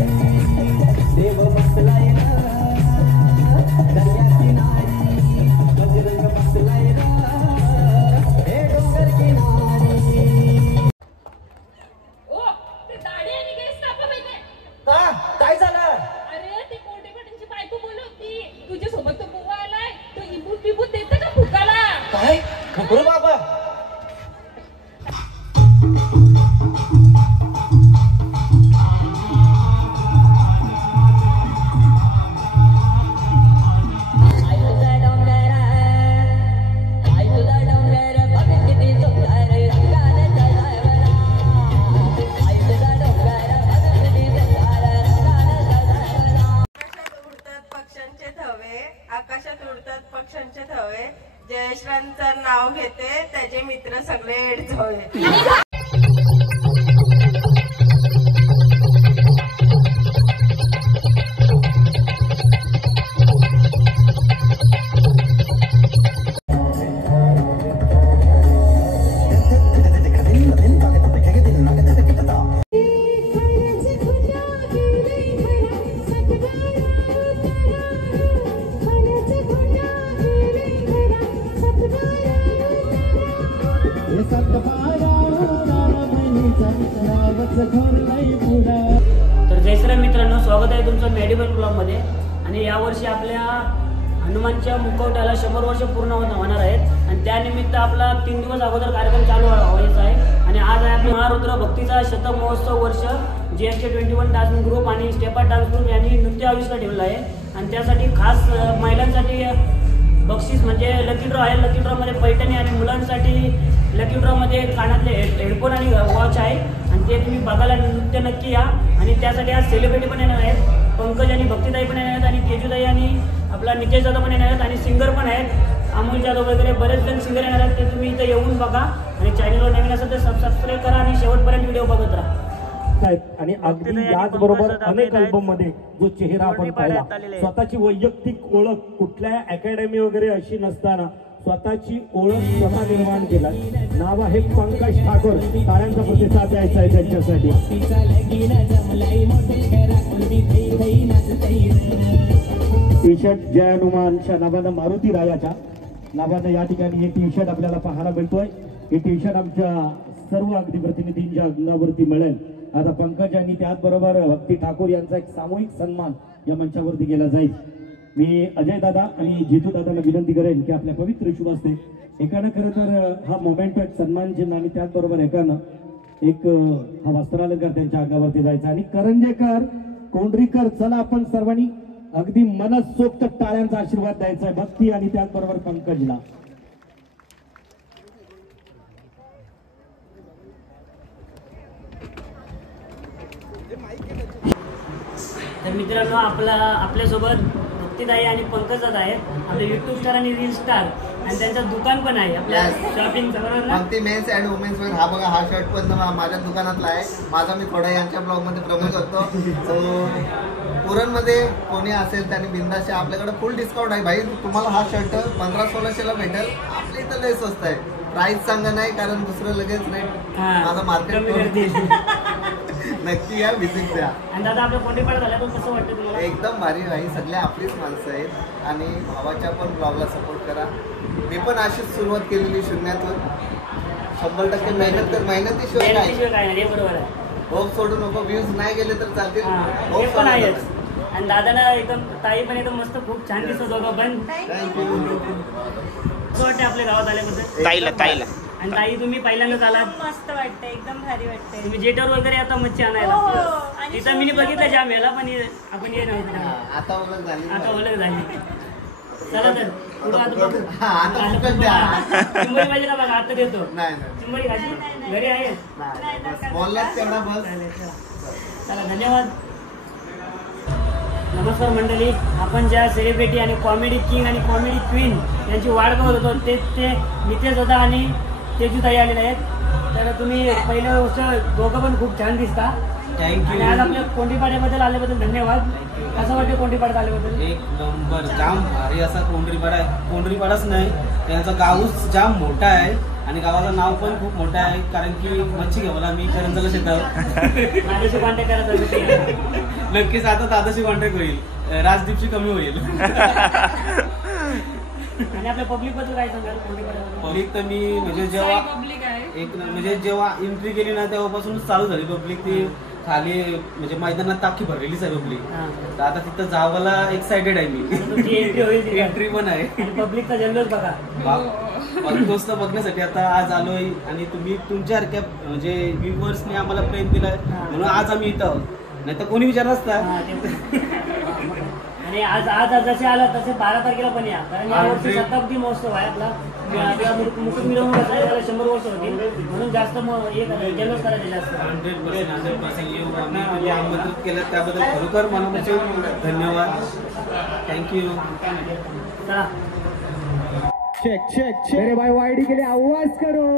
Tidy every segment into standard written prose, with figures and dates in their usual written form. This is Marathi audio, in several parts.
देव बसलाय दर्याची नारी बजरंग बसलाय हे डोंगर किनारी. ओ ते दाढी आणि केस कापा पाहिजे. का काय झालं? अरे ती कोटे पाटीलची बायको बोलवती तुझ्या सोबत तो बुवा आलाय तो इबूट बिबूट देते का फुकाला. काय खबर बाबा? आकाशात उडतात पक्ष्यांचे थवे जयश्रांचं नाव घेते त्याचे मित्र सगळे एडझोळे. तर जयश्राम मित्रांनो, स्वागत आहे तुमचं मेडिबल ब्लॉगमध्ये. आणि यावर्षी आपल्या हनुमानच्या मुखवट्याला 100 वर्ष पूर्ण होणार आहेत आणि त्यानिमित्त आपला 3 दिवस अगोदर कार्यक्रम चालू व्हायचा आहे. आणि आज आहे आपला महारुद्र भक्तीचा शतक महोत्सव वर्ष. GSK21 डान्स ग्रुप आणि स्टेपा डान्स ग्रुप यांनी नृत्य आविष्कार ठेवला आहे आणि त्यासाठी खास महिलांसाठी बक्षीस म्हणजे लकी ड्रॉ आहे. लकी ड्रॉमध्ये पैठणी आणि मुलांसाठी लकी ड्रॉमध्ये कानातले हेडफोन आणि वॉच आहे आणि ते तुम्ही बघायला नृत्य नक्की या. आणि त्यासाठी आज सेलिब्रिटी पण येणार आहेत. पंकज आणि भक्तीताई पण येणार आहेत आणि तेजूताई आणि आपला नितेश जाधव पण येणार आहेत आणि सिंगर पण आहेत. अमोल जाधव वगैरे बरेच जण सिंगर येणार आहेत. ते तुम्ही इथं येऊन बघा आणि चॅनलवर नवीन असेल तर सबस्क्राईब करा आणि शेवटपर्यंत व्हिडिओ बघत राहा. आणि अगदी याचबरोबर अनेक अल्बम मध्ये जो चेहरा आपण पाहिला, स्वतःची वैयक्तिक ओळख कुठल्या अकॅडमी वगैरे अशी नसताना स्वतःची ओळख स्वतः निर्माण केला. नाव आहे पंकज ठाकूर. टाळ्यांचा प्रतिसाद द्यायचा आहे त्यांच्यासाठी. टी शर्ट जय हनुमानच्या नावानं, मारुती रायाच्या नावानं या ठिकाणी हे टी शर्ट आपल्याला पाहायला मिळतोय. हे टी शर्ट आमच्या सर्व अगदी प्रतिनिधींच्या अंगावरती मिळेल. आता पंकज आणि त्याचबरोबर भक्ती ठाकूर यांचा एक सामूहिक सन्मान या मंचावरती केला जाईल. मी अजय दादा आणि जितू दादांना विनंती करेन की आपल्या पवित्र शुभ असते एकानं खरं तर हा मोमेंट सन्मान चिन्ह आणि त्याचबरोबर एकानं एक हा वस्त्रालंकार त्यांच्या अंगावरती जायचा. आणि करंजेकर कोंढरीकर, चला आपण सर्वांनी अगदी मनसोक्त टाळ्यांचा आशीर्वाद द्यायचा आहे भक्ती आणि त्याचबरोबर पंकजला. तर मित्रांनो, आपल्यासोबत भक्तीताई आणि पंकज दादा आहेत. आपले युट्यूब स्टार आणि रील स्टार आणि त्यांचं दुकान पण आहे आपल्या शॉपिंगचं. भक्ती मेन्स अँड वुमेन्स वेअर. हा बघा, हा शर्ट पण माझ्या दुकानातला आहे. माझा मी थोडा यांच्या ब्लॉगमध्ये प्रमोट करतो. सो पुरणमध्ये कोणी असेल त्यांनी बिंदाशी आपल्याकडे फुल डिस्काउंट आहे भाई. तुम्हाला हा शर्ट 1500-1600ला भेटेल. आपल्या इथं लय स्वस्त आहे. प्राइस सांगा नाही कारण दुसरं लगेच रेट माझा मार्केट नक्की या, विजिट द्या. आणि दादा आपल्या कोंडीपाडा झाल्या पण कसं वाटतं तुम्हाला? एकदम भारी भाई. सगळे आपलीच माणसं आहेत आणि भावाच्या पण ब्लॉगला सपोर्ट करा. मी पण अशीच सुरुवात केलेली शून्यातून. 100% मेहनत कर. मेहनतीशिवाय काय बरोबर आहे. होप सोडू नको. व्ह्यूज नाही गेले तर चालतील. हे पण आहेच. आणि दादाला एकदम ताई पण एकदम मस्त खूप छान दिसत होतं. पण कसं वाटतं आपल्या गावात आल्याबद्दल? ताईला आणि ताई तुम्ही पहिल्यांदाच आलात. मस्त वाटतं, एकदम भारी वाटतंय. तुम्ही जेटवर वगैरे आता मच्छी आणायला तिथं मी बघितलं जाम याला पण आपण ये नव्हतं. आता ओळख झाली. आता ओळख झाली. चला तर चिंबडी पाहिजे ना बघा. आता देतो चिंबडी खायची घरी आहे. चला धन्यवाद. नमस्कार मंडळी, आपण ज्या सेलिब्रिटी आणि कॉमेडी किंग आणि कॉमेडी क्वीन यांची वाट बघत होतो ते नितेश दादा आणि तेजूताई आलेले आहेत. तर तुम्ही पहिल्या गोष्ट दोघं पण खूप छान दिसता. आणि आज आपल्या कोंडीपाड्याबद्दल आल्याबद्दल धन्यवाद. कसं वाटतं कोंडीपाड्यात आल्याबद्दल? एक नंबर, जाम भारी असा कोंडरीपाडा आहे. कोंडरीपाडाच नाही, त्यांचा गावच जाम मोठा आहे आणि गावाचं नाव पण खूप मोठं आहे. कारण की मच्छी घ्यावला मी करंजला शेतात माझ्याशी कॉन्टॅक्ट करायचा. नक्कीच आता दादाशी कॉन्टॅक्ट होईल, राजदीपची कमी होईल. आणि आपल्या पब्लिक बद्दल काय सांगाल? पब्लिक तर मी म्हणजे जेव्हा पब्लिक आहे. म्हणजे जेव्हा एंट्री केली ना तेव्हापासूनच चालू झाली पब्लिक. ती खाली म्हणजे मैदानात टाकी भरलेलीच आहे पब्लिक. तर आता तिथं जावाला एक्साइटेड आहे मी. एंट्री होईल, एंट्री पण आहे. पब्लिकचा जल्लोष बघा. बघतोच तर बघण्यासाठी आता आज आलोय. आणि तुम्ही तुमच्यासारख्या म्हणजे व्ह्युअर्सने आम्हाला प्रेम दिलाय म्हणून आज आम्ही इथं आहोत. नाही तर कोणी विचारत असता. आणि आज जसे आला तसे 12 तारखेला पण या, कारण यावर्षी शताब्दी महोत्सव आहे आपला. मुकुट मिरवणूक आहे, त्याला 100 वर्ष होतील म्हणून जास्त जल्लोष करायचे जास्त. 100% येऊ. आम्ही आमंत्रित केलं त्याबद्दल खरोखर मनापासून धन्यवाद. थँक्यू. चला चेक चेक चेक. मेरे भाई वाईडी के लिए आवाज करो.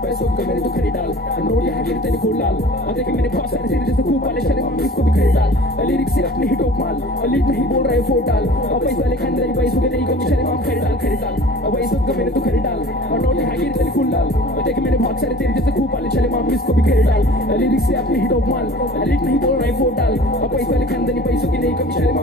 पैसों का मेरे तो खरीदाल नोट यहाँ गिरते नहीं खोल लाल. और देखे मैंने बहुत सारे सीरीज जैसे खूब वाले शरीर में इसको भी खरीदाल. लिरिक्स से अपने ही टॉप माल लीड नहीं बोल रहे फोट डाल. और पैसे वाले खानदानी पैसों के नहीं कमी शरीर में खरीदाल. और पैसों का मैंने तो खरीदाल और नोट यहाँ गिरते नहीं खोल लाल. और देखे मैंने बहुत सारे सीरीज जैसे खूब वाले चले माम इसको भी खरीदाल. लिरिक्स से अपने ही टॉप माल लीड नहीं बोल रहे फोट डाल. और पैसे वाले खानदानी पैसों की नहीं कमी शरीर में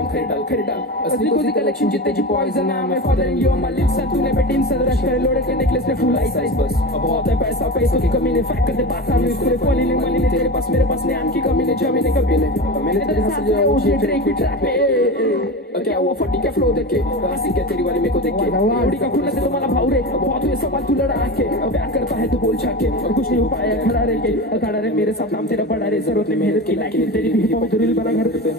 खरीदाल. असली कोई कलेक्शन जितने जी पॉइजन है मैं फादर इन योर मालिक सा तूने बेटिन सर रश कर लोडे के नेकलेस पे फुल आई साइज बस. अब बहुत है पैसा पैसों की कमी ने फैक्ट करते पास हम इसको फॉली ले मनी ने तेरे पास मेरे पास ने आन की कमी ने जमीने कभी ने मैंने तेरे हाथ से वो ये ट्रैक भी ट्रैप पे क्या हुआ फटी क्या फ्लो देखे हंसी क्या तेरी वाली मेरे को देख के उड़ी का खुला से तो मला भाव रे बहुत हुए सवाल तू लड़ा के प्यार करता है तू बोल छाके और कुछ नहीं हो पाया खड़ा रे मेरे साथ नाम तेरा बड़ा रे सर उतने मेहनत की लायक तेरी भी हिप हॉप रील बना घर पे.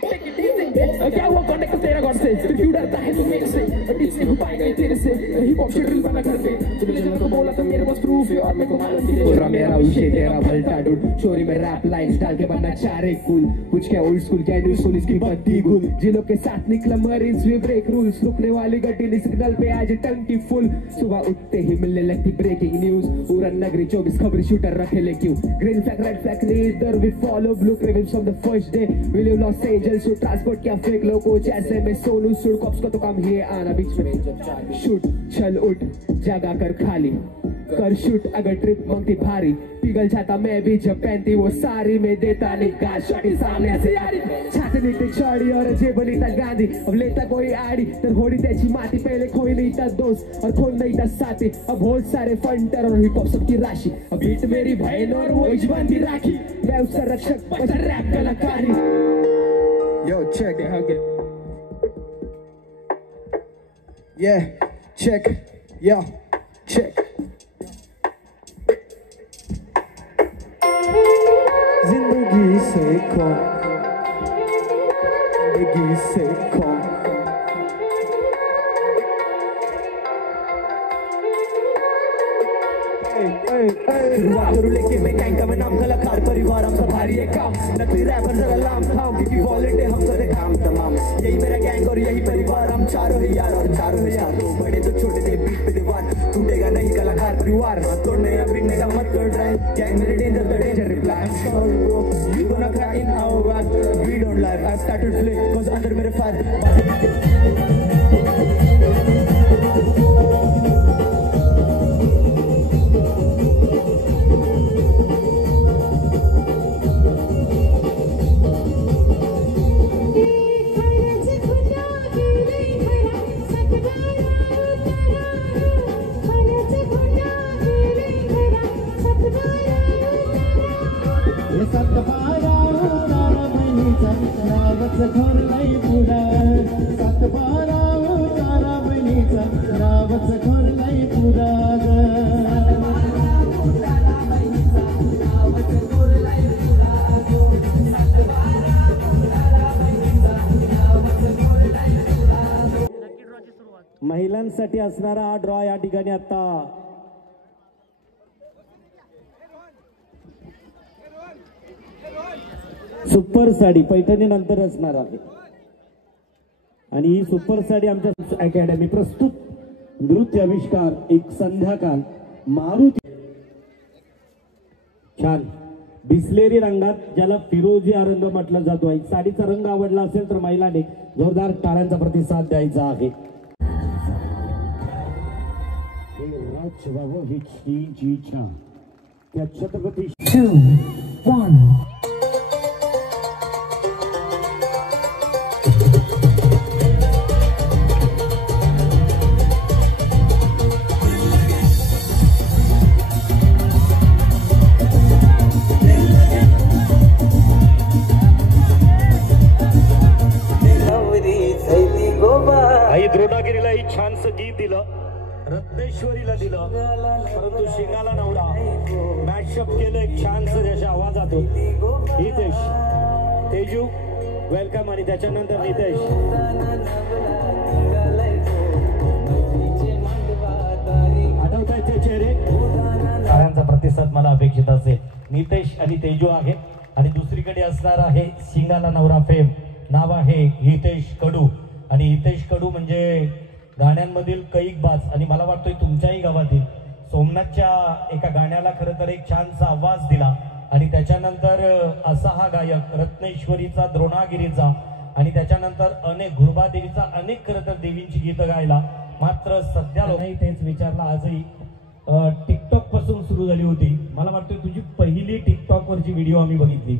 क्या हुआ कॉन्टेक्ट तेरा गॉड से फिर क्यों डरता है तू मेरे से टीच नहीं हो पाएगा तेरे से हिप हॉप रील बना घर पे तुझे जब तो बोला तो मेरे पास प्रूफ है और मेरे को मालूम थी तेरा मेरा विषय तेरा भलता डूड चोरी में रैप लाइन्स डाल के बनना चारे कूल कुछ क्या ओल्ड स्कूल क्या न्यू स्कूल इसकी बत्ती गुल जिलों के साथ निकला मरीन्स वी ब्रेक रूल्स रुकने वाली गड्डी सिग्नल पे आज टंकी फुल सुबह उठते ही मिलने लगती ब्रेकिंग न्यूज उड़न नगरी 24 खबरी शूटर रखे ले क्यों green flag red flag leader we follow blue cravings from the first day we live Los Angeles to transport क्या फेक लोगों जैसे मैं सोनू सूड कॉप्स का तो काम ही आना बीच में शूट चल उठ जगा कर खाली कर शूट अगर ट्रिप मांगती भारी पिघल जाता मैं भी जब पहनती वो सारी में देता निकाह शॉटी सामने से यारी छाती ते चौड़ी और जेब नीता गांधी अब लेता कोई आड़ी तर होड़ी त्याची माती पहले कोई नहीं था दोस्त और कोई नहीं था साथी अब बहुत सारे फंटर और हिप हॉप सबकी राशि अब बीट मेरी बहन और वो इजबान की राखी मैं उसका रक्षक बचा रैप कलाकारी. Yo, check it, hug it. Yeah, check. Yo, check. जिंदगी से कौन जिंदगी से कौन शुरुआत करू लेके मैं गैंग का मैं नाम कलाकार परिवार हम सब भारी है काम नकली रैपर जरा लाम थाम क्योंकि वॉलेट है हम करे काम तमाम यही मेरा गैंग और यही परिवार हम चारों ही यार और चारों ही यार बड़े तो छोटे थे बीट पे दीवार टूटेगा नहीं कलाकार परिवार तोड़ने या पीटने का मत कर ड्राइव गैंग मेरे danger the danger reply you gonna cry in our back we don't lie I started flip cause अंदर मेरे फायर महिलांसाठी असणारा हा ड्रॉ या ठिकाणी आता सुपर साडी पैठणी नंतर असणार आहे आणि ही सुपर साडी आमच्या अकॅडमी प्रस्तुत नृत्य आविष्कार एक संध्याकाळ मारुती छान बिस्लेरी रंगात ज्याला फिरोजी हा रंग म्हटला जातो आहे. साडीचा रंग आवडला असेल तर महिलांनी जोरदार टाळ्यांचा प्रतिसाद द्यायचा आहे. राज बाबा त्या छत्रपती 1. आई द्रोणागिरीला ही छानसं गीत दिलं, रत्नेश्वरीला दिलं, परंतु शिंगाला नवरा मॅशअप केलं एक छानसं त्याच्या आवाजातून. हितेश, तेजू वेलकम, आणि त्याच्यानंतर नितेश. आठवत आहेत ते चेहरे? टाळ्यांचा प्रतिसाद मला अपेक्षित असेल. नितेश आणि तेजू आहे, आणि दुसरीकडे असणार आहे शिंगाला नवरा फेम, नाव आहे हितेश कडू. आणि हितेश कडू म्हणजे गाण्यांमधील कैकबाज, आणि मला वाटतोय तुमच्याही गावातील सोमनाथच्या एका गाण्याला खरं तर एक छानसा आवाज दिला. आणि त्याच्यानंतर असा हा गायक रत्नेश्वरीचा, द्रोणागिरीचा, आणि त्याच्यानंतर अनेक गुरुबादेवीचा, अनेक खरं तर देवींची गीतं गायला. मात्र सध्या लोकांनी तेच विचारलं, आजही टिकटॉक पासून सुरू झाली होती. मला वाटतं तुझी पहिली टिकटॉकवरची व्हिडिओ आम्ही बघितली.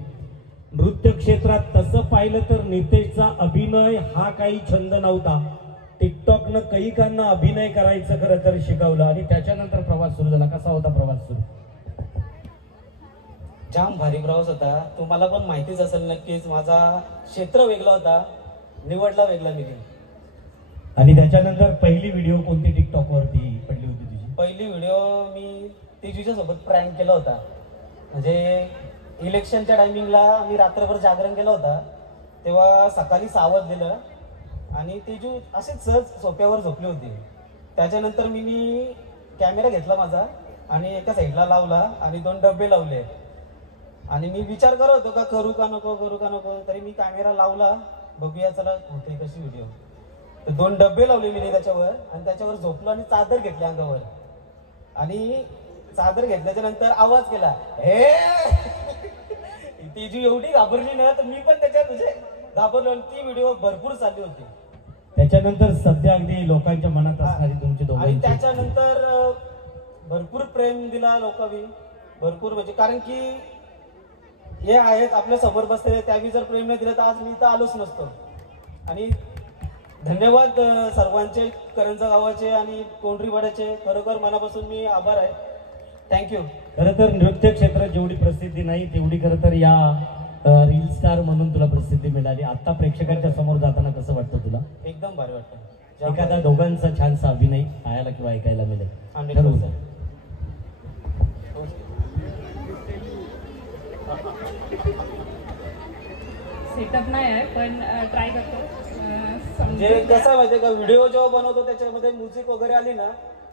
नृत्य क्षेत्रात तसं पाहिलं तर नितेशचा अभिनय हा काही छंद नव्हता. टिकटॉकनं कैकांना अभिनय करायचं खरं तर शिकवलं, आणि त्याच्यानंतर प्रवास सुरू झाला. कसा होता प्रवास सुरू? जाम भारी प्रवास होता. तुम्हाला पण माहितीच असेल नक्कीच, माझा क्षेत्र वेगळा होता, निवडला वेगळा मी. आणि त्याच्यानंतर पहिली व्हिडिओ कोणती टिकटॉक वरती पडली होती तुझी? पहिली व्हिडिओ मी तेजूच्या सोबत प्रँक केला होता. म्हणजे इलेक्शनच्या टायमिंगला मी रात्रभर जागरण केलं होता. तेव्हा सकाळी 6 वाजलेलं आणि तेजू असेच सहज सोप्यावर झोपली होती. त्याच्यानंतर मी कॅमेरा घेतला माझा आणि एका साईडला लावला आणि 2 डबे लावले. आणि मी विचार करत होतो का करू का नको, तरी मी कॅमेरा लावला, बघूया चला होते कशी व्हिडिओ. तर 2 डबे लावले मी त्याच्यावर, आणि त्याच्यावर झोपलो आणि चादर घेतली अंगावर. आणि चादर घेतल्याच्या नंतर आवाज केला, हे तेजू एवढी घाबरली ना, तर मी पण त्याच्यात म्हणजे घाबरलो. आणि ती व्हिडिओ भरपूर चालली होती. त्याच्यानंतर सध्या अगदी लोकांच्या मनात असणारी तुमची दोघांची, आणि त्याच्यानंतर भरपूर प्रेम दिला लोकांनी, भरपूर. म्हणजे कारण की हे आहेत आपल्या समोर बसलेले, त्यावेळी जर प्रेम नाही दिलं तर आज मी इथं आलोच नसतो. आणि धन्यवाद सर्वांचे, करंजा गावाचे आणि कोंढरीवाड्याचे, खरोखर मनापासून मी आभार आहे. थँक्यू. खरं तर नृत्य क्षेत्रात जेवढी प्रसिद्धी नाही तेवढी खरं तर या रील स्टार म्हणून तुला प्रसिद्धी मिळाली. आता प्रेक्षकांच्या समोर जाताना कसं वाटतं तुला? एकदम भारी वाटतं. एखादा दोघांचा छानसा अभिनय पाहायला किंवा ऐकायला मिळेल. 100%. सेटअप नाही आहे पण ट्राय करतो. म्हणजे कसं माहितीये का, व्हिडिओ जेव्हा बनवतो त्याच्यामध्ये म्युझिक वगैरे आली ना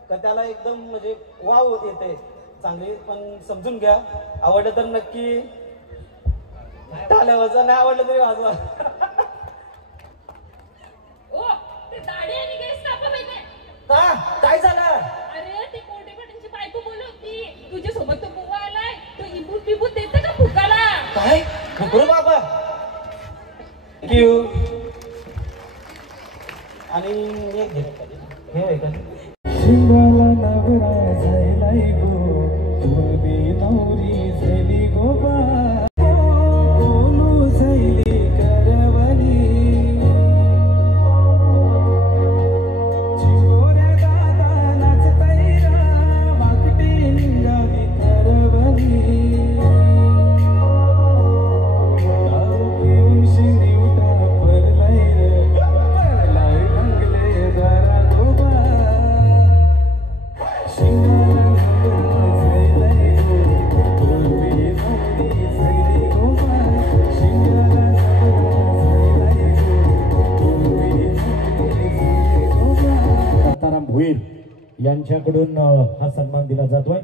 तर त्याला एकदम म्हणजे वाव येते चांगली. पण समजून घ्या, आवडलं तर नक्की टाळ्या वाजवा, नाही आवडलं तरी वाजवा. ओ ते दाढी आणि केस कापा पाहिजे का काय झालं? अरे ती कोटी पाटीलची बायको बोलत होती तुझ्या सोबत तो बुवा आलाय, तो इबूट बिबूट देतं का फुकाला? काय नको बाबा. थँक्यू. आणि एक घे का शिंगाला नवरा झायलाय गो, तुळबी नवरी झाली गो बा, बोलू झायली करवली, चिवोऱ्या दादा नाचतैरा, वाकटी निंगावी करवली, दारू पिऊन शिंदी उठा परलाय रे, परलाय रंगले जरा गो बा. भोईर यांच्याकडून हा सन्मान दिला जातोय.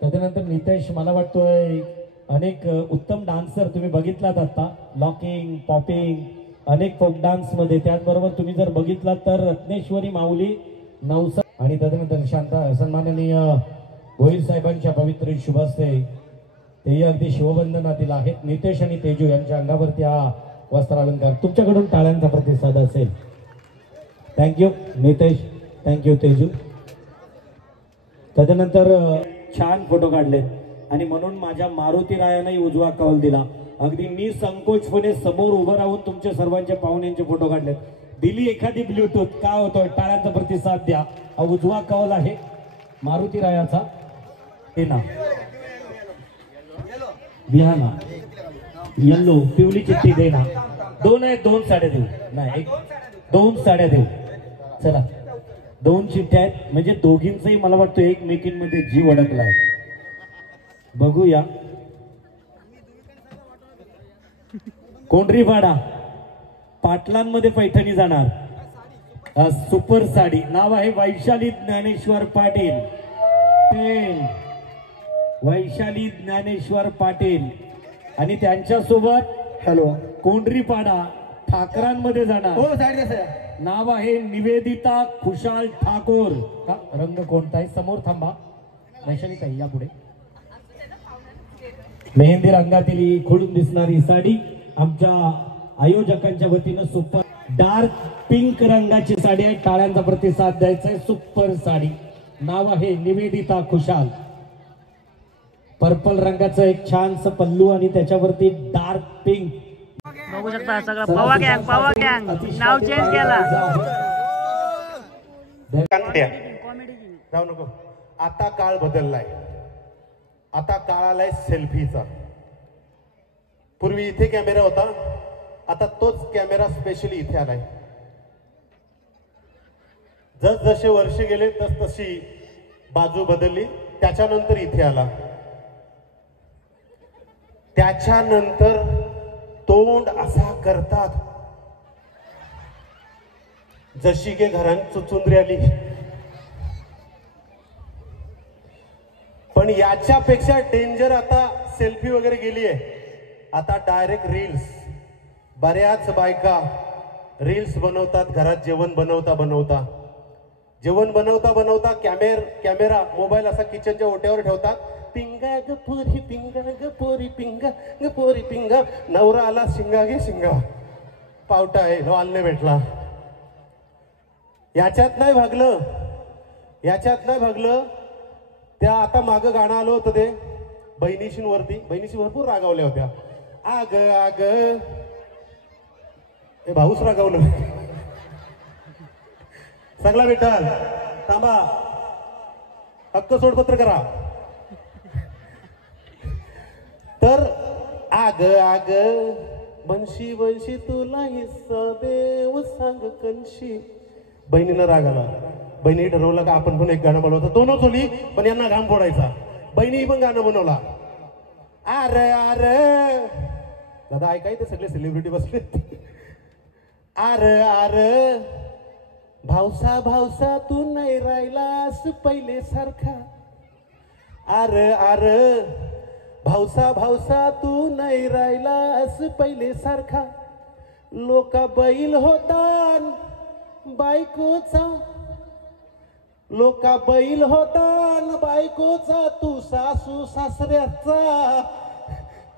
त्याच्यानंतर नितेश, मला वाटतोय अनेक उत्तम डान्सर तुम्ही बघितलात आता, लॉकिंग, पॉपिंग, अनेक फोक डान्स मध्ये. त्याचबरोबर तुम्ही जर बघितलात तर रत्नेश्वरी माऊली, नवसा, आणि त्याच्यानंतर शांता सन्माननीय भोईर साहेबांच्या पवित्र शुभस्ते तेही अगदी शिवबंधनातील आहेत. नितेश आणि तेजू यांच्या अंगावरती हा वस्त्रालंकार. तुमच्याकडून टाळ्यांचा प्रतिसाद असेल. Thank you Nitesh, thank you Teju. त्याच्यानंतर छान फोटो काढले. आणि म्हणून माझ्या मारुती रायाने उजवा कौल दिला. अगदी निसंकोचपणे समोर उभं राहून तुमच्या सर्वांच्या पाहुण्यांचे फोटो काढलेत. दिली एखादी ब्लूटूथ काय होतोय, टाळ्यांचा प्रतिसाद द्या. हा उजवा कौल आहे मारुती रायाचा. हे ना बिहाना येल्लो पिवली चिठ्ठी दे ना. 2 आहे, 2 साड्या देऊ नाही, 2 साड्या देऊ. चला 2 चिठ्ठ्या आहेत म्हणजे दोघींचंही मला वाटतं एकमेकींमध्ये जीव अडकलाय. बघूया. कोंढरीपाडा पाटलांमध्ये पैठणी जाणार सुपर साडी. नाव आहे वैशाली ज्ञानेश्वर पाटील. पेन वैशाली ज्ञानेश्वर पाटील आणि त्यांच्यासोबत हॅलो कोंढरीपाडा ठाकरांमध्ये जाणार. हो साडी नाव आहे निवेदिता खुशाल ठाकोर. रंग कोणता आहे? समोर थांबा. वैशाली ताई या पुढे. मेहंदी रंगातील खोलून दिसणारी साडी आमच्या आयोजकांच्या वतीनं सुपर डार्क पिंक रंगाची साडी आहे. टाळ्यांचा प्रतिसाद द्यायचा आहे. सुपर साडी. नाव आहे निवेदिता खुशाल. पर्पल रंगाचं एक छानसं पल्लू आणि त्याच्यावरती डार्क पिंक. बघू शकता सगळं पवा गँग नाव चेंज केला. जाऊ नको. आता काळ बदललाय. आता काळ आलाय सेल्फीचा. पूर्वी इथे कॅमेरा होता, आता तोच कॅमेरा स्पेशली इथे आलाय. जसजसे वर्ष गेले तसतशी बाजू बदलली. त्याच्यानंतर इथे आला. त्याच्यानंतर तोंड असा करतात जशी की घरात चुचुंदरी आली. पण याच्यापेक्षा डेंजर आता सेल्फी वगैरे गेली आहे. आता डायरेक्ट रील्स. बऱ्याच बायका रील्स बनवतात घरात जेवण बनवता बनवता कॅमेरा मोबाईल असा किचनच्या ओट्यावर ठेवतात. पिंगा ग पोरी पिंगा ग पोरी पिंगा ग पोरी पिंगा. नवरा आला शिंगा गे शिंगा. पावटा आहे वालने भेटला. याच्यात नाही भागलं. त्या आता मागं गाणं आलं होतं ते बहिणीशींवरती. बहिणीशी भरपूर रागावल्या होत्या. आग आग हे भाऊच रागावलं. सगळा विठ्ठल थांबा. हक्क सोडपत्र करा. तर आग आग बनशी बनशी तुला हिस्सा देव सांग कंशी. बहिणीनं राग आला. बहिणी ठरवलं का आपण पण एक गाणं बनवतो. दोनच होली पण यांना घाम फोडायचा. बहिणी पण गाणं बनवला. आर आर दादा ऐकाय ते सगळे सेलिब्रिटी बसले. आर आर भावसा भावसा तू नाही राहिलास पहिले सारखा. आर आर भावसा भावसा तू नाही राहिलास पहिले सारखा. लोका बैल होता बायकोचा. लोका बैल होता बायकोचा तू सासू सासऱ्याचा.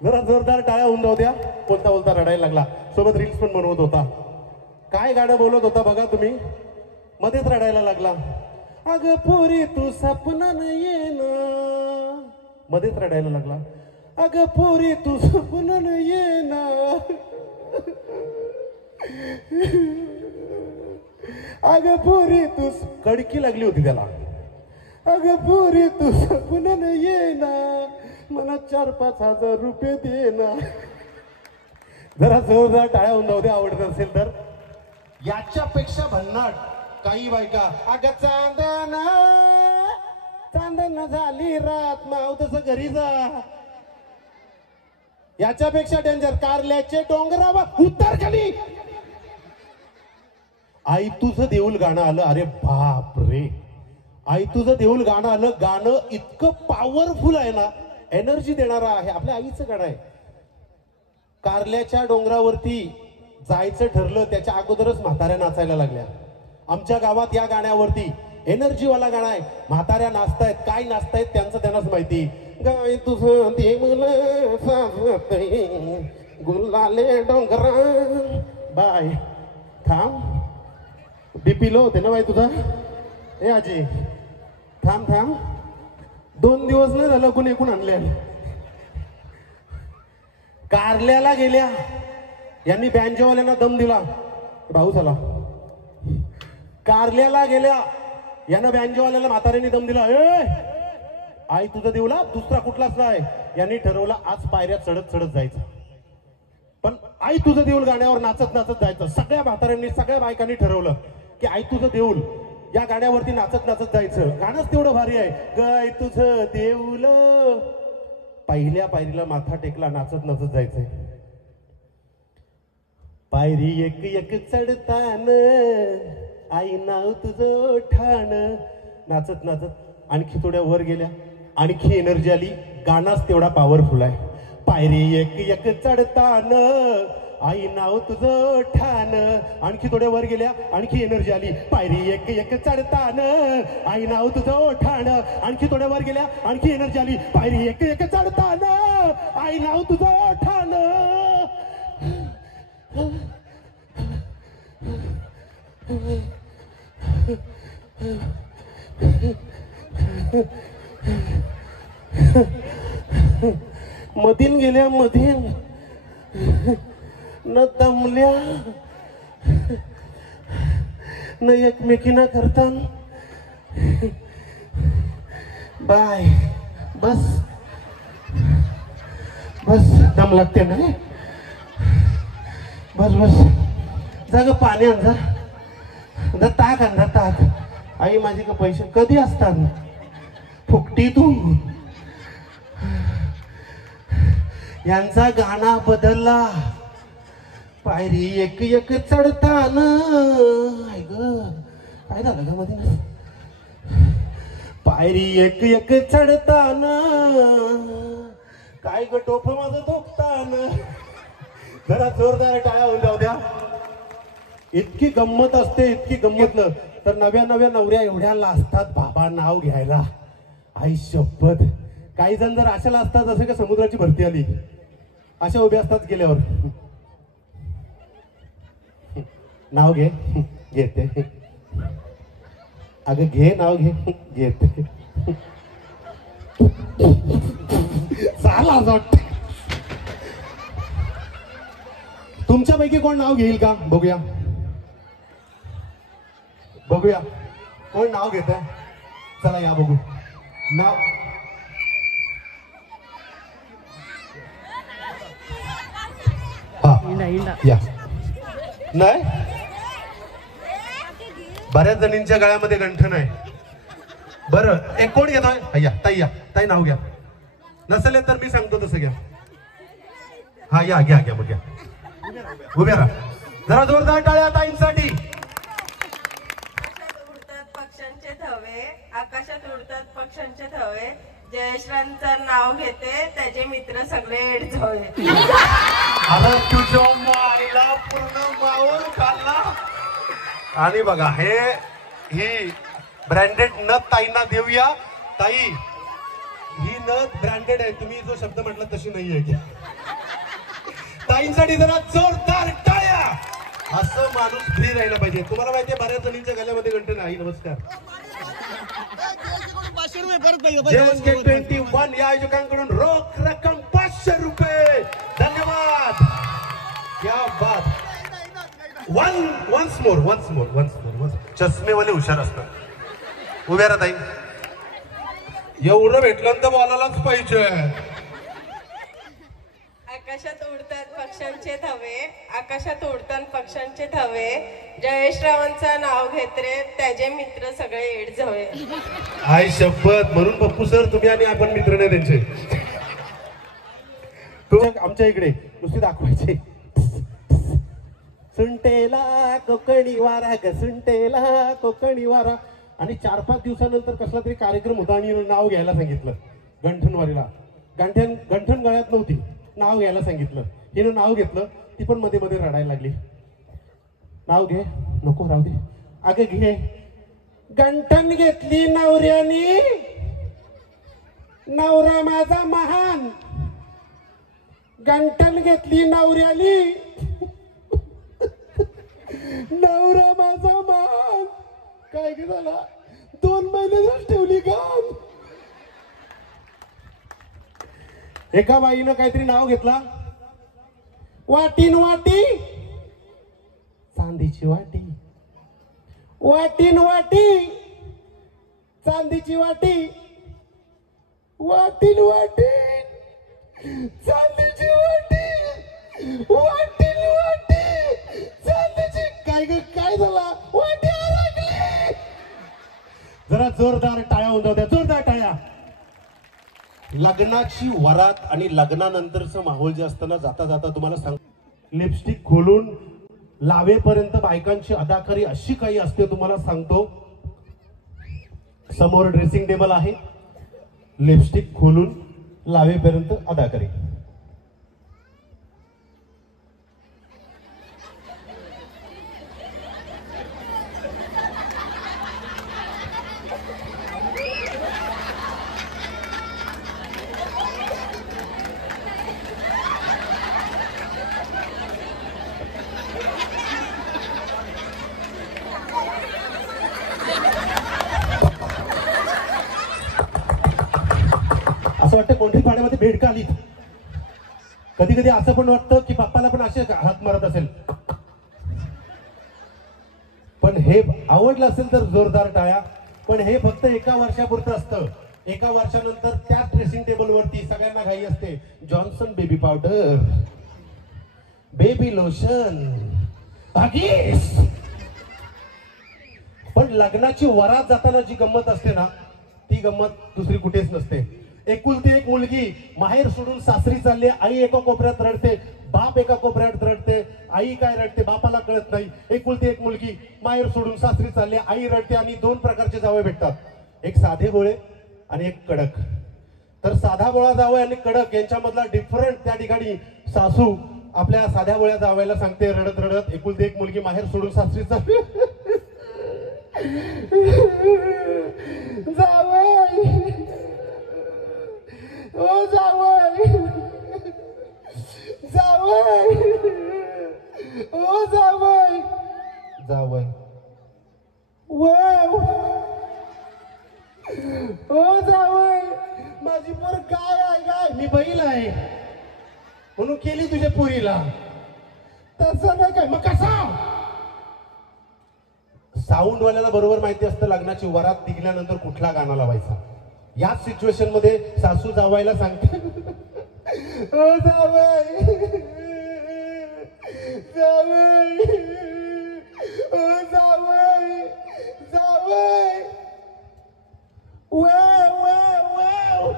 जरा जोरदार टाळ्या होऊन जाऊ द्या. बोलता बोलता रडायला लागला. सोबत रील्स पण बनवत होता. काय गाणं बोलत होता बघा तुम्ही. मध्येच रडायला लागला. अग पोरी तू सपनान येना. मध्येच रडायला लागला. अग पोरी तू सपनान येना. अग पोरी तू कडकी लागली होती त्याला. अग पोरी तू सपनान येना. मला 4-5 हजार रुपये देना. जरा जोरदार टाळ्या होऊन जाऊ दे आवडत असेल तर. याच्यापेक्षा भन्नाट काही बायका. अग चांदन झाली रात माव तसं घरी जा. याच्यापेक्षा डेंजर कारल्याचे डोंगरावर उतर खाली. आई तुझं देऊळ गाणं आलं. अरे बाप रे. आई तुझं देऊळ गाणं आलं. गाणं इतकं पॉवरफुल आहे ना. एनर्जी देणारा आहे. आपल्या आईचं गाणं आहे. कारल्याच्या डोंगरावरती जायचं ठरलं त्याच्या अगोदरच म्हाताऱ्या नाचायला लागल्या. आमच्या गावात या गाण्यावरती एनर्जीवाला गाणं आहे. म्हाताऱ्या नाचतायत. काय नाचतायत त्यांचं त्यांनाच माहिती. गाय तुझं देऊळ गुलाले डोंगरा. बाय थांब. बीपी लो होते ना बाई तुझा. ए आजी थांब थांब. 2 दिवस नाही झालं कोणी एकूण आणले. कारल्याला गेल्या, यांनी बँजोवाल्यांना दम दिला. भाऊ झाला. कारल्याला गेल्या, यानं बँजोवाल्याला म्हाताऱ्यांनी दम दिला. ए आई तुझं देवला दुसरा कुठलाच नाही. यांनी ठरवलं आज पायऱ्या चढत चढत जायचं. पण आई तुझं देऊळ गाण्यावर नाचत नाचत जायचं. सगळ्या म्हाताऱ्यांनी सगळ्या बायकांनी ठरवलं की आई तुझं देऊळ या गाण्यावरती नाचत नाचत जायचं. गाणंच तेवढं भारी आहे. गाय तुझं देऊळ. पहिल्या पायरीला माथा टेकला, नाचत नाचत जायचंय. पायरी एक एक चढतान आई नाव तुझं ठाण. नाचत नाचत आणखी थोड्या वर गेल्या, आणखी एनर्जी आली. गाणाच तेवढा पॉवरफुल आहे. पायरी एक एक चढतान आई नाव तुझं ठाण. आणखी थोड्या वर गेल्या, आणखी एनर्जी आली. पायरी एक एक चढतान आई नाव तुझं ठाण. आणखी थोड्या वर गेल्या, आणखी एनर्जी आली. पायरी एक एक चढतान आई नाव तुझं ठाण. मधीन गेल्या, मधीन न दमल्या न एकमेकीना करता. बाय बस बस, दम लागते ना. बस बस, जा ग पाणी आण जा. ताक आण, ताक. आई माझी का पैसे कधी असतात फुकटी तू. यांचा गाणं बदलला. पायरी एक एक चढताना. आई ग काय झालं ग मध्ये. पायरी एक एक चढताना काय ग टोप माझं दुखताना. जरा जोरदार टाळ्या होऊन जाऊ द्या. इतकी गंमत असते, इतकी गंमत. तर नव्या नव्या नवऱ्या एवढ्या लाजतात बाबा नाव घ्यायला. आई शपथ. काही जण जर अशाला असतात जसं का समुद्राची भरती आली, अशा उभ्या असतात गेल्यावर. नाव घे, घेते. अगं घे नाव घे, घेते. चाला वाटत. तुमच्यापैकी कोण नाव घेईल का बघूया. बघूया कोण नाव घेत आहे. चला या बघू नाव. या नाही. बऱ्याच जणींच्या गळ्यामध्ये गंठण आहे. बरं एक कोण घेतोय. या ताई, या ताई नाव घ्या. नसेल तर मी सांगतो तसं घ्या. हा या घ्या घ्या. मग घ्या, उभ्या राहा. जरा जोरदार टाळ्या ताईंसाठी. पक्ष्यांचे थवे, आकाशात उडतात पक्ष्यांचे थवे. जयश्रांचं नाव घेते, त्याचे मित्र सगळे एडझोळे. अरे तुझ्या माईला पूर्ण मावून खाल्ला. आणि बघा ही ब्रँडेड नथ ताईंना देऊया. ताई ही नथ ब्रँडेड आहे. तुम्ही जो शब्द म्हटला तशी नाही आहे. ताईंसाठी जरा जोरदार टाळ्या. असं माणूस फ्री राहिला पाहिजे. तुम्हाला माहितीये बऱ्याच जणींच्या गळ्यामध्ये गंठण आहे. नमस्कार. JSK21 या आयोजकांकडून रोख रक्कम 500 रुपये. धन्यवाद. क्या बात. Once more. चष्मेवाले हुशार असतात. उभ्या राहा ताई. एवढं भेटलं तर बोलायलाच पाहिजे. आकाशात उडतात पक्ष्यांचे थवे, आकाशात उडतात पक्ष्यांचे थवे. जयश्रावांचं नाव घेत रे, त्याचे मित्र सगळे एडझवे. आई शपथ. म्हणून पप्पू सर तुम्ही आणि आपण मित्र नाही त्यांचे. आमच्या इकडे नुसती दाखवायचे. सुंटेला कोकणी वारा ग, सुंटेला कोकणी वारा. आणि 4-5 दिवसानंतर कसला तरी कार्यक्रम होता आणि नाव घ्यायला सांगितलं. गंठनवारीला गंठन गळ्यात नव्हती, नाव घ्यायला सांगितलं. हिनं नाव घेतलं. ती पण मध्ये मध्ये रडायला लागली. नाव घे. नको राहू दे. अगं घे. गंठन घेतली नवऱ्यानी, नवरा माझा महान. गंठन घेतली नवऱ्यानी, नवरा माझा महान. काय झाला 2 महिने ठेवली का. एका बाईनं काहीतरी नाव घेतला, वाटीन वाटी चांदीची वाटी, वाटीन वाटी चांदीची वाटी, वाटीन वाटी चांदीची वाटी, वाटीन वाटी चांदीची. काय झाला? वाटी अडकली. जरा जोरदार टाळ्या होऊन जाऊ द्या, जोरदार टाळ्या. लग्नाची वरात आणि लग्नानंतरचं माहोल जे असतं ना, जाता जाता तुम्हाला सांग, लिपस्टिक खोलून लावेपर्यंत बायकांची अदाकारी अशी काही असते तुम्हाला सांगतो. समोर ड्रेसिंग टेबल आहे, लिपस्टिक खोलून लावेपर्यंत अदाकारी. असं वाटतं कोणत्या पाण्यामध्ये भेट का आली. कधी कधी असं पण वाटतं की पप्पाला पण असे हात मारत असेल. पण हे आवडलं असेल तर जोरदार टाळ्या. पण हे फक्त एका वर्षापुरतं असतं. एका वर्षानंतर त्याच ड्रेसिंग टेबल वरती सगळ्यांना घाई असते, Johnson baby powder, baby lotion, भागीस. पण लग्नाची वरात जाताना जी गंमत असते ना, ती गंमत दुसरी कुठेच नसते. एकुलती एक मुलगी माहेर सोडून सासरी चालली. आई एका कोपऱ्यात रडते, बाप एका कोपऱ्यात रडते. आई काय रडते बापाला कळत नाही. एकुलती एक मुलगी माहेर सोडून सासरी चालली, आई रडते. आणि दोन प्रकारचे जावई भेटतात, एक साधे भोळे आणि एक कडक. तर साधा भोळा जावई आणि कडक यांच्यामधला डिफरंट त्या ठिकाणी सासू आपल्या साध्या भोळ्या जावयाला सांगते रडत रडत, एकुलती एक मुलगी माहेर सोडून सासरी चालली. जावई, ओ जावई, जावई, ओ जावई, जावई, वाव, ओ जावई, माझी पोर काय आहे? काय मी बैल आहे म्हणून केली तुझ्या पोरीला. तसं नाही काय, मग कसा? साऊंड वाल्याला बरोबर माहिती असतं लग्नाची वरात निघाल्यानंतर कुठला गाणं लावायचा. याच सिच्युएशन मध्ये सासू जावायला सांगते, ओ जावई, जावई, ओ जावई, जावई, वाव वाव वाव.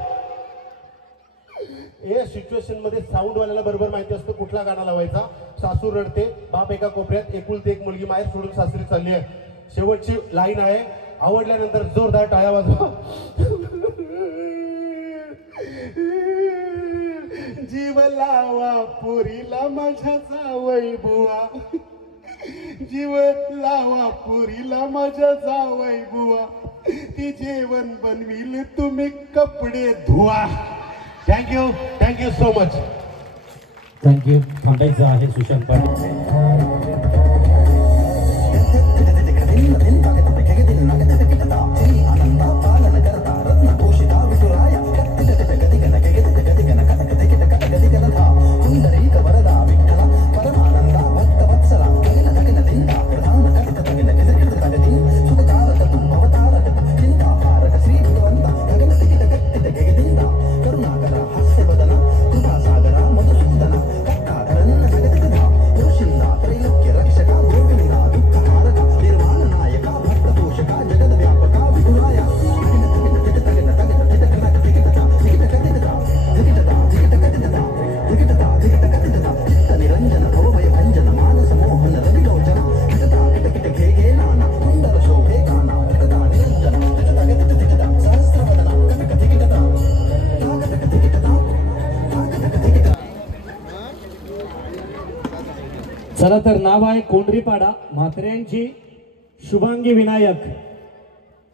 या सिच्युएशन मध्ये साऊंड वाल्याला बरोबर माहिती असतं कुठला गाणं लावायचा. सासू रडते, बाप एका कोपऱ्यात, एकुलती एक मुलगी माहेर सोडून सासरी चालली आहे. शेवटची लाईन आहे, आवडल्यानंतर जोरदार टाळ्या वाजवा. जीव लावा पुरीला माझ्या जावई बुवा, जीव लावा पुरीला माझ्या जावई बुवा, ती जेवण बनविल तुम्ही कपडे धुवा. Thank you, thank you so much. Thank you. थांबायचं आहे सुशांत पाटील. चला तर नाव आहे कोंडरीपाडा, म्हात्र्यांची शुभांगी विनायक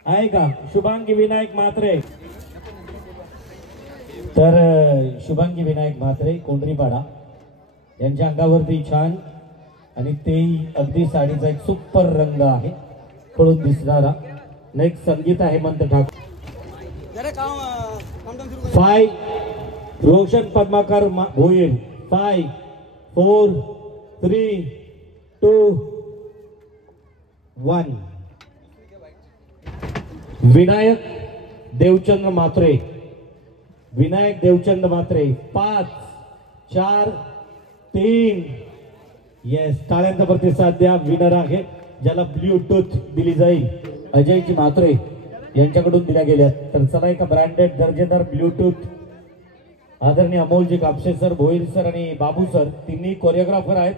आहे का? शुभांगी विनायक म्हात्रे. तर शुभांगी विनायक म्हात्रे कोंडरीपाडा यांच्या अंगावरती छान आणि ते अगदी साडीचा एक सुपर रंग आहे पळून दिसणारा. नेक्स्ट संगीता हेमंत ठाकूर. 5 रोशन पद्माकर भोईर 5 4 3 2 1. विनायक देवचंद मात्रे 5 4 3. येस, टाळ्यांचा प्रतिसाद द्या. विनर आहे ज्याला ब्लूटूथ दिली जाईल अजयजी म्हात्रे यांच्याकडून दिल्या गेल्या. तर चला एका ब्रँडेड दर्जेदार ब्लूटूथ आदरणीय अमोलजी कापसे सर, भोईर सर आणि बाबू सर तिन्ही कोरिओग्राफर आहेत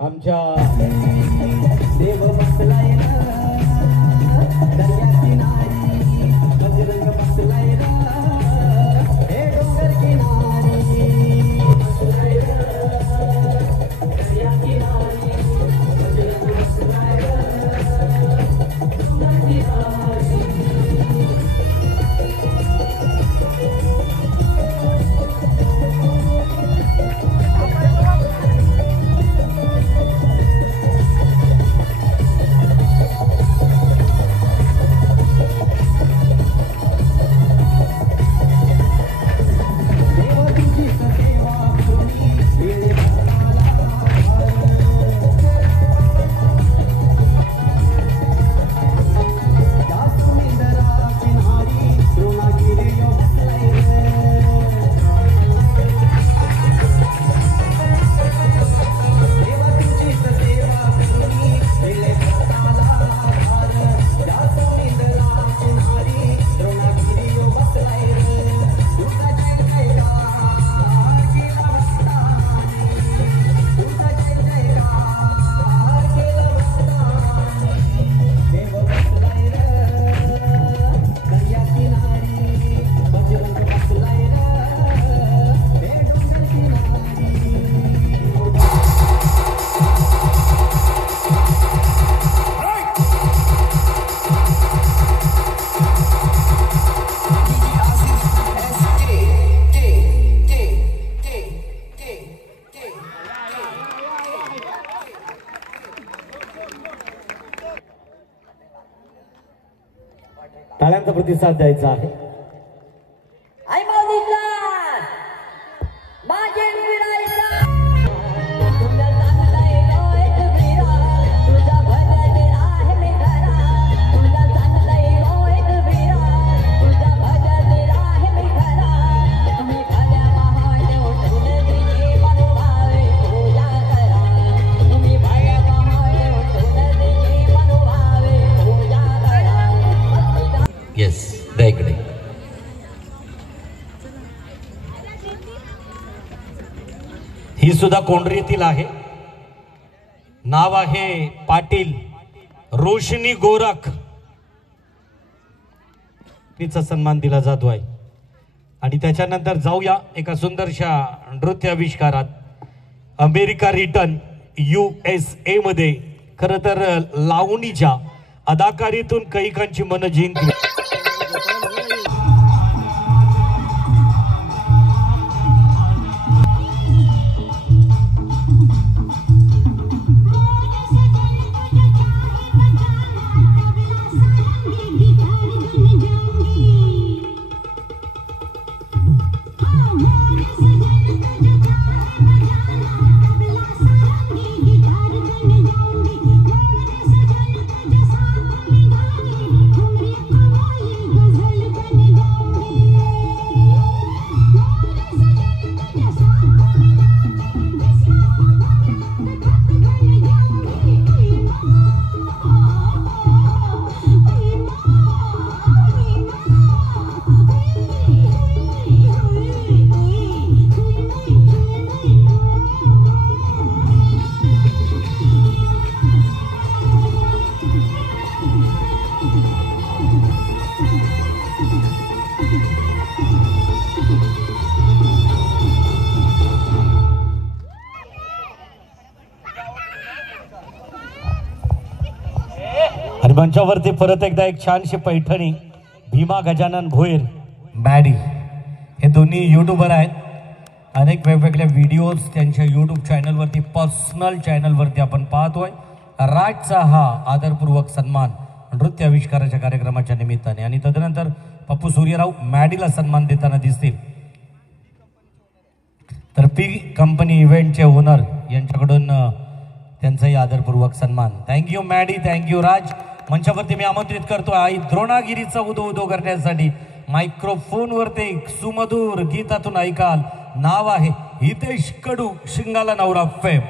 आमच्या. टाळ्यांचा प्रतिसाद द्यायचा आहे. ही सुद्धा कोंढरीतील आहे. नाव आहे पाटील रोशनी गोरख. तिचा सन्मान दिला जातो आहे. आणि त्याच्यानंतर जाऊया एका सुंदरशा नृत्य आविष्कारात. अमेरिका रिटर्न USA मध्ये खरं तर लावणीच्या अदाकारीतून कैकांची मन जिंकली. मंचावरती परत एकदा एक छानशी पैठणी भीमा गजानन भोईर मॅडी हे दोन्ही यूट्यूबर आहेत. अनेक वेगवेगळे व्हिडिओज त्यांच्या यूट्यूब चॅनलवरती पर्सनल चॅनलवरती आपण पाहतोय. राजचा हा आदरपूर्वक सन्मान नृत्य आविष्काराच्या कार्यक्रमाच्या निमित्ताने. आणि तदनंतर पप्पू सूर्यराव मॅडीला सन्मान देताना दिसतील. तर पी कंपनी इव्हेंटचे ओनर यांच्याकडून त्यांचाही आदरपूर्वक सन्मान. थँक्यू मॅडी, थँक्यू राज. मंचावरती मी आमंत्रित करतो आई द्रोणागिरीचा उदो उदो करण्यासाठी. मायक्रोफोनवरती एक सुमधुर गीतातून ऐकाल. नाव आहे हितेश कडू, शिंगाला नवरा फेम.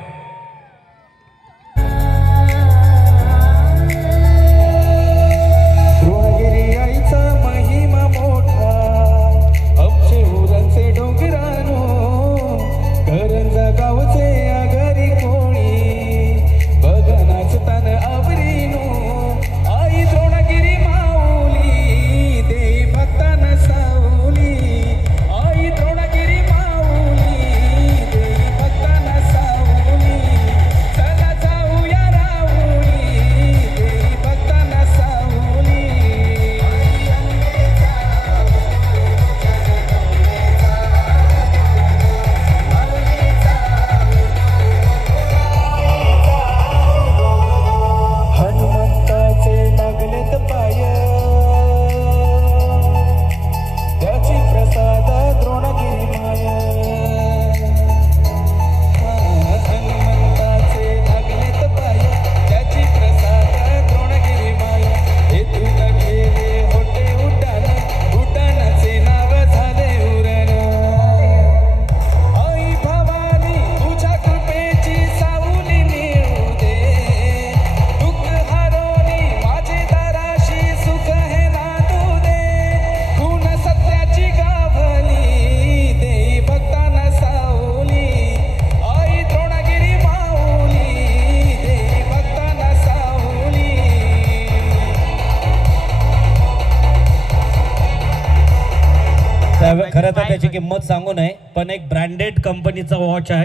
खरं तर त्याची किंमत सांगू नये, पण एक ब्रँडेड कंपनीचा वॉच आहे.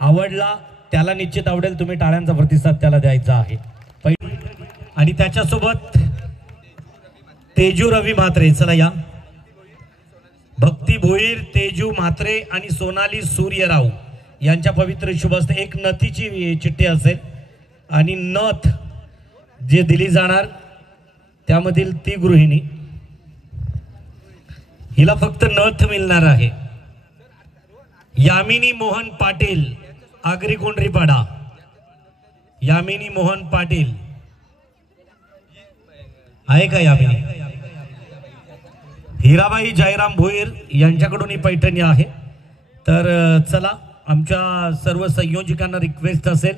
आवडला त्याला निश्चित आवडेल. तुम्ही टाळ्यांचा प्रतिसाद त्याला द्यायचा आहे. आणि त्याच्यासोबत तेजू रवी म्हात्रे. चला या. भक्ती भोईर, तेजू म्हात्रे आणि सोनाली सूर्यराव यांच्या पवित्र शुभ हस्ते एक नथीची चिठ्ठी असेल आणि नथ जे दिली जाणार त्यामधील ती गृहिणी, हिला फक्त नथ मिळणार आहे. यामिनी मोहन पाटील, आगरी कोंढरीपाडा. यामिनी मोहन पाटील आहे का? यामिनी. हिराबाई जयराम भोईर यांच्याकडून ही पैठणी आहे. तर चला, आमच्या सर्व संयोजकांना रिक्वेस्ट असेल,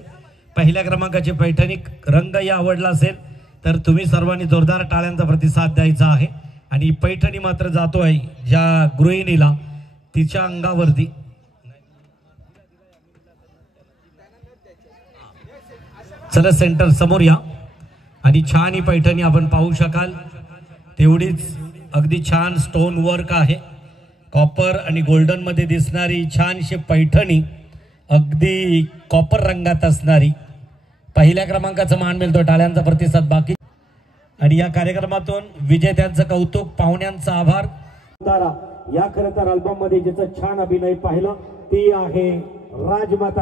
पहिल्या क्रमांकाची पैठणी रंगही आवडला असेल तर तुम्ही सर्वांनी जोरदार टाळ्यांचा प्रतिसाद द्यायचा आहे. आणि पैठणी मात्र जातोय ज्या गृहिणीला तिच्या अंगावरती. चला सेंटर समोर या. आणि छान ही पैठणी आपण पाहू शकाल. तेवढीच अगदी छान स्टोन वर्क आहे. कॉपर आणि गोल्डन मध्ये दिसणारी छानशी पैठणी, अगदी कॉपर रंगात असणारी. पहिल्या क्रमांकाचा मान मिळतो. टाळ्यांचा प्रतिसाद बाकी. आणि या कार्यक्रमातून विजेत्यांचं कौतुक, पाहुण्यांचा आभार. या खरं तर अल्बम मध्ये ज्याचा छान अभिनय पाहिलं ती आहे राजमाता.